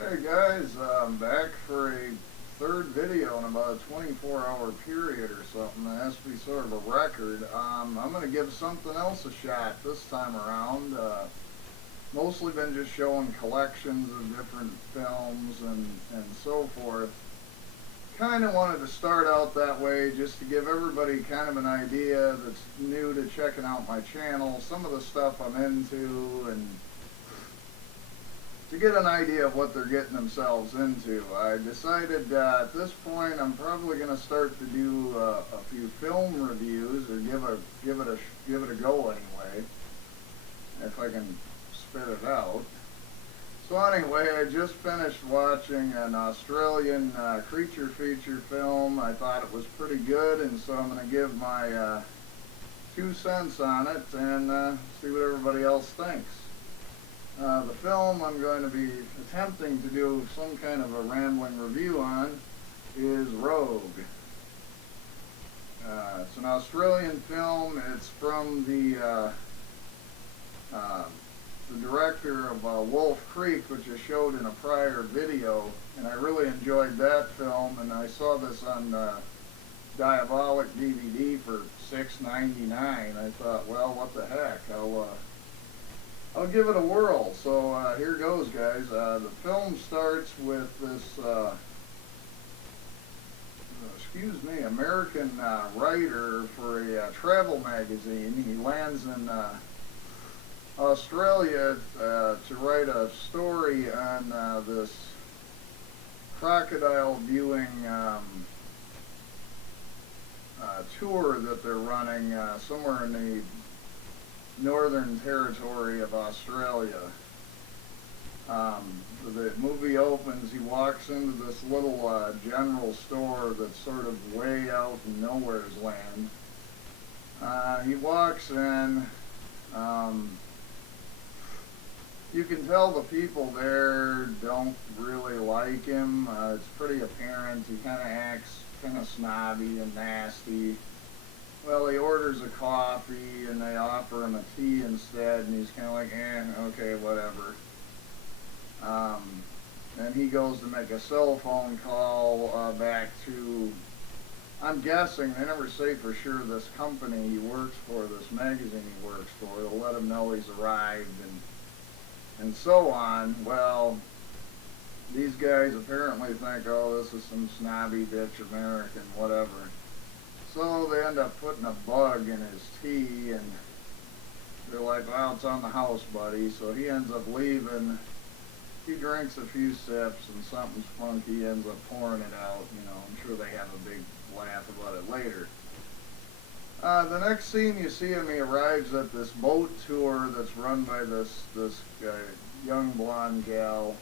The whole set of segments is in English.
Hey guys, I'm back for a third video in about a 24-hour period or something. That has to be sort of a record. I'm going to give something else a shot this time around. Mostly been just showing collections of different films and so forth. Kind of wanted to start out that way just to give everybody kind of an idea that's new to checking out my channel, some of the stuff I'm into, and to get an idea of what they're getting themselves into. I decided at this point I'm probably going to start to do a few film reviews, or give it a go anyway, if I can spit it out. So anyway, I just finished watching an Australian creature feature film. I thought it was pretty good, and so I'm going to give my 2 cents on it and see what everybody else thinks. The film I'm going to be attempting to do some kind of a rambling review on is Rogue. It's an Australian film. It's from the director of Wolf Creek, which I showed in a prior video, and I really enjoyed that film. And I saw this on Diabolic DVD for $6.99. I thought, well, what the heck? I'll give it a whirl. So here goes, guys. The film starts with this, American writer for a travel magazine. He lands in Australia to write a story on this crocodile viewing tour that they're running somewhere in the Northern Territory of Australia. The movie opens, he walks into this little general store that's sort of way out in nowhere's land. He walks in, you can tell the people there don't really like him. It's pretty apparent. He kind of acts kind of snobby and nasty. Well, he orders a coffee and they offer him a tea instead, and he's kind of like, okay, whatever. And he goes to make a cell phone call back to, I'm guessing, they never say for sure, this company he works for, this magazine he works for. They'll let him know he's arrived and so on. Well, these guys apparently think, oh, this is some snobby bitch American, whatever. So they end up putting a bug in his tea, and they're like, well, it's on the house, buddy. So he ends up leaving. He drinks a few sips, and something's funky. He ends up pouring it out. I'm sure they have a big laugh about it later. The next scene you see him, he arrives at this boat tour that's run by this young blonde gal.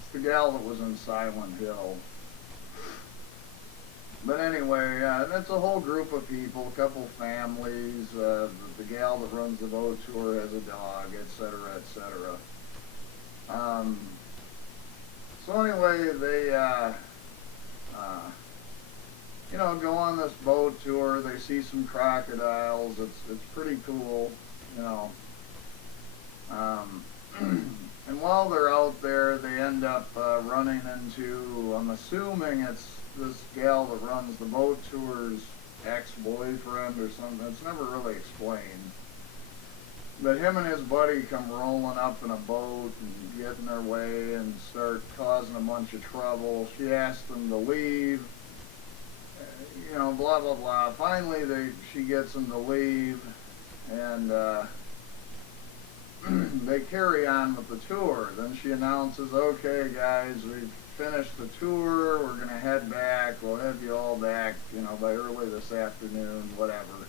It's the gal that was in Silent Hill. But anyway, it's a whole group of people, a couple families. The gal that runs the boat tour has a dog, etc., etc. So anyway, they go on this boat tour. They see some crocodiles. It's pretty cool, and while they're out there, they end up running into, I'm assuming it's this gal that runs the boat tour's ex-boyfriend or something. It's never really explained. But him and his buddy come rolling up in a boat and get in their way and start causing a bunch of trouble. She asks them to leave, blah, blah, blah. Finally, she gets them to leave, and they carry on with the tour. Then she announces, okay, guys, we've finished the tour. We're going to head back. We'll have you all back, by early this afternoon, whatever.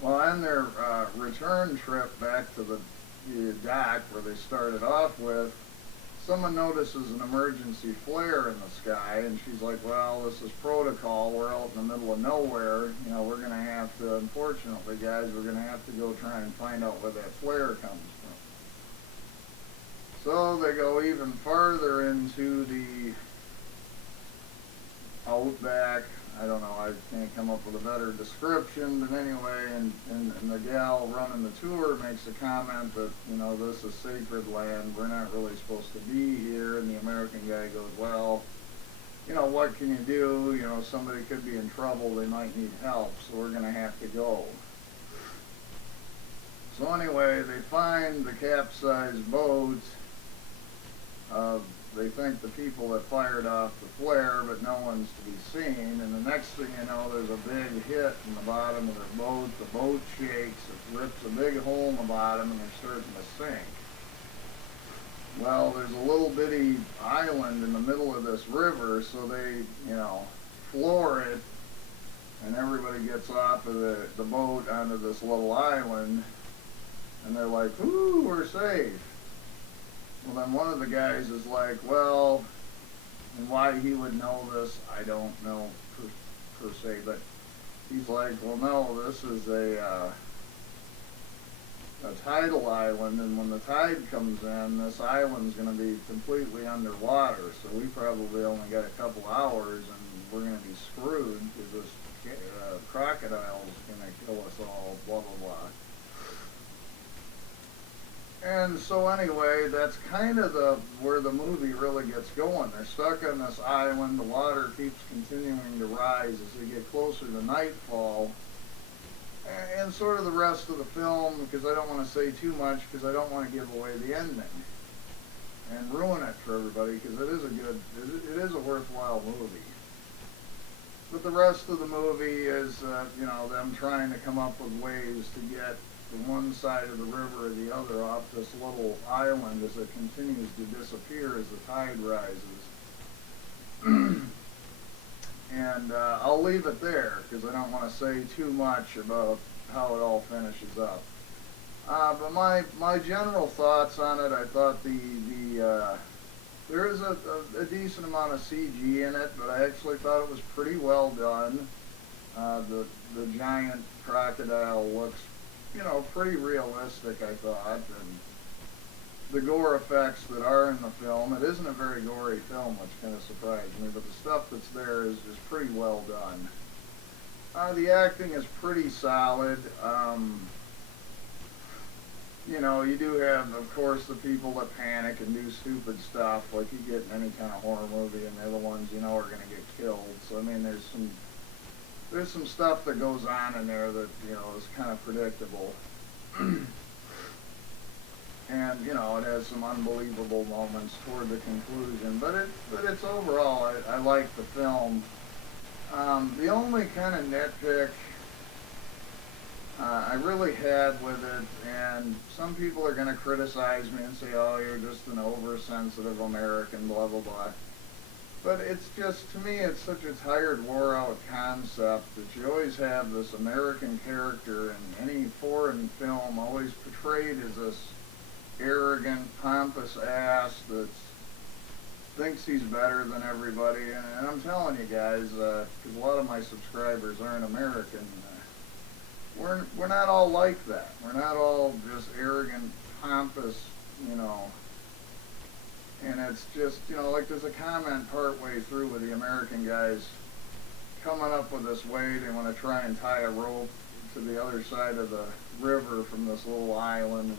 Well, on their return trip back to the dock where they started off with, someone notices an emergency flare in the sky, and she's like, well, this is protocol. We're out in the middle of nowhere. We're going to have to, unfortunately, guys, we're going to have to go try and find out where that flare comes from. So they go even farther into the outback. I don't know, I can't come up with a better description, but anyway, and the gal running the tour makes a comment that, you know, this is sacred land, we're not really supposed to be here, and the American guy goes, well, you know, what can you do? You know, somebody could be in trouble, they might need help, so we're going to have to go. So anyway, they find the capsized boat. They think the people that fired off the flare, but no one's to be seen. And the next thing you know, there's a big hit in the bottom of their boat. The boat shakes, it rips a big hole in the bottom, and they're starting to sink. Well, there's a little bitty island in the middle of this river, so they, you know, floor it, and everybody gets off of the boat onto this little island, and they're like, whoo, we're safe. Well, then one of the guys is like, well, and why he would know this, I don't know per se, but he's like, well, no, this is a tidal island, and when the tide comes in, this island's going to be completely underwater, so we probably only got a couple hours, and we're going to be screwed, because this crocodile's going to kill us all, blah, blah, blah. And so anyway, that's kind of where the movie really gets going. They're stuck on this island, the water keeps continuing to rise as they get closer to nightfall. And sort of the rest of the film, because I don't want to say too much, because I don't want to give away the ending and ruin it for everybody, because it is a worthwhile movie. But the rest of the movie is, you know, them trying to come up with ways to get from one side of the river or the other off this little island as it continues to disappear as the tide rises. And I'll leave it there because I don't want to say too much about how it all finishes up. But my general thoughts on it, I thought there is a decent amount of CG in it, but I actually thought it was pretty well done. The giant crocodile looks, you know, pretty realistic, I thought, and the gore effects that are in the film, it isn't a very gory film, which kind of surprised me, but the stuff that's there is pretty well done. The acting is pretty solid. You know, you do have, of course, the people that panic and do stupid stuff like you get in any kind of horror movie, and they're the ones you know are going to get killed. So, I mean, there's some stuff that goes on in there that, you know, is kind of predictable. And, you know, it has some unbelievable moments toward the conclusion. But it's overall, I like the film. The only kind of nitpick I really had with it, and some people are going to criticize me and say, oh, you're just an oversensitive American, blah, blah, blah. But it's just, to me, it's such a tired, wore-out concept that you always have this American character in any foreign film always portrayed as this arrogant, pompous ass that thinks he's better than everybody. And I'm telling you guys, because a lot of my subscribers aren't American, we're not all like that. We're not all just arrogant, pompous, you know. And it's just, you know, like there's a comment partway through with the American guys coming up with this way. They want to try and tie a rope to the other side of the river from this little island. And,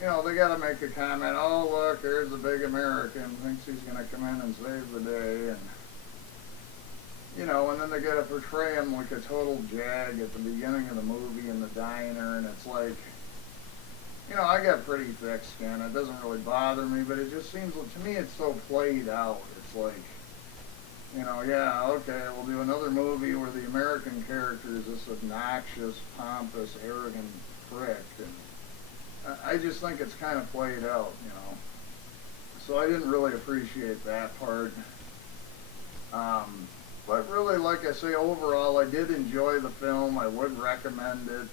you know, they got to make a comment, oh, look, there's a big American, thinks he's going to come in and save the day. And, you know, and then they got to portray him like a total jag at the beginning of the movie in the diner. And it's like, you know, I got pretty thick skin. It doesn't really bother me, but it just seems, to me, it's so played out. It's like, you know, yeah, okay, we'll do another movie where the American character is this obnoxious, pompous, arrogant prick. And I just think it's kind of played out, you know. So I didn't really appreciate that part. But really, like I say, overall, I did enjoy the film. I would recommend it.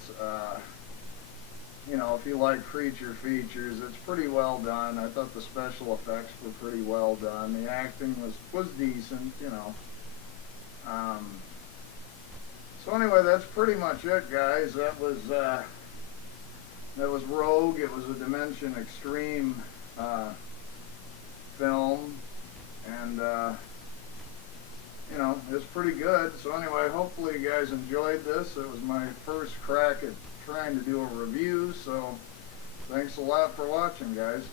You know, if you like creature features, it's pretty well done. I thought the special effects were pretty well done. The acting was decent, you know. So anyway, that's pretty much it, guys. That was Rogue. It was a Dimension Extreme film, and you know, it's pretty good. So anyway, hopefully you guys enjoyed this. It was my first crack at trying to do a review, so thanks a lot for watching, guys.